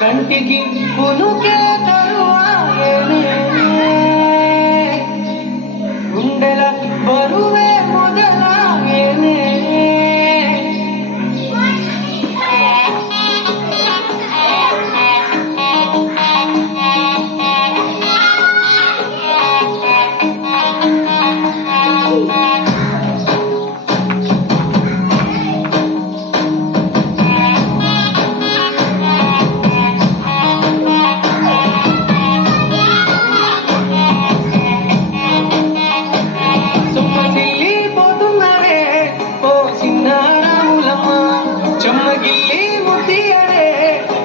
కంటికి పులుకే తరువాయనే గుండెల బరువే మొదలాయనే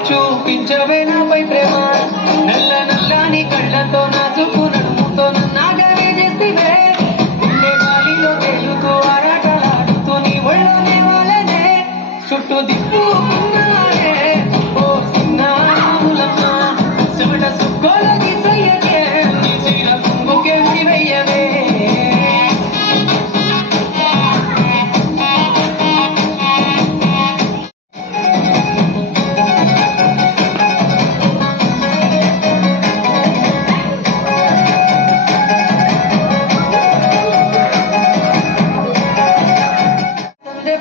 చూపించవే నాపై ప్రేమ నల్ల నల్లని కళ్ళతో నాచుకు నడుముతో నన్నాగవే చేస్తే గుండె గాలిలో తేలుతూ ఆరాటలాడుతూ నీ ఒళ్ళోనే వాళ్ళనే చుట్టూ దిప్పుకున్నానే ఓ సిన్నాములమ్మ చెమట సుక్కోలకి సయ్యకే నీ చీర కుంగుకే ముడివెయ్యవే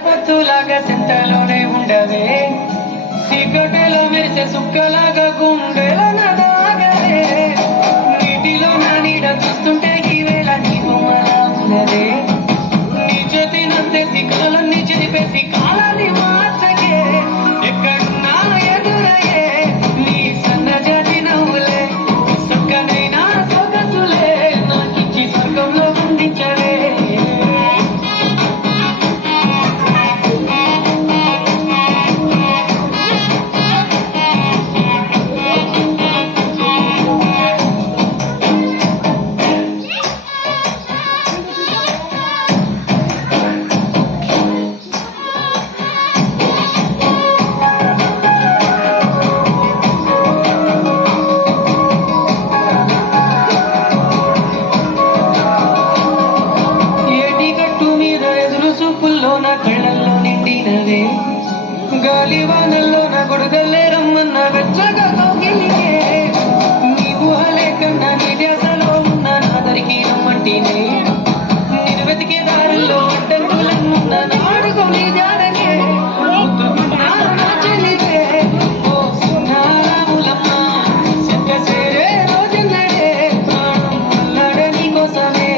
పొత్తులాగా సెంటలోనే ఉండవే సీకటిలో మెరిసే సుక్కలాగా గుండెలో నదాగలే నీటిలో నా నీడ చూస్తుంటే ఈ వేళ నీ బొమ్మలా ఉన్నదే నీ చేతినంతేసి కలలన్నీ చెరిపేసి కాలాన్ని మార్చకే ఎక్కడున్నా ఎదురయ్యే నీ సన్నజాతి నవ్వులే సక్కనైనా సొగసులే నాకిచ్చి స్వర్గంలో ఉండించవే నా కళ్ళల్లో నిండినవే గాలివానల్లో నా గొడుగల్లే రమ్మన్న వెచ్చగా కౌగిలికే నీ ఊహలే కన్నా నీ ధ్యాసలో ఉన్న నాదరికి రమ్మంటినే నేను వెతికే దారుల్లో అడ్డంకులన్నున్న నాడుగు నీ జాడకే నా చెల్లిదే ఓ సున్నాములమ్మ చెక్క చేరే రోజున్నడే ప్రాణం అల్లాడే నీ కోసమే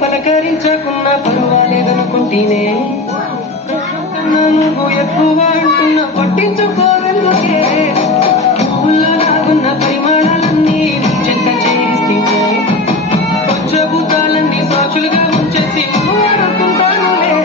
పలకరించకున్నా పర్వాలేదనుకుంటేనే నువ్వు ఎక్కువ అంటున్నా పట్టించుకోవెందుకే పువ్వుల్లో నాకున్న పరిమాణాలన్నీ చెంత చేస్తే పంచభూతాలన్నీ సాక్షులుగా ఉంచేసి అనుకుంటానులే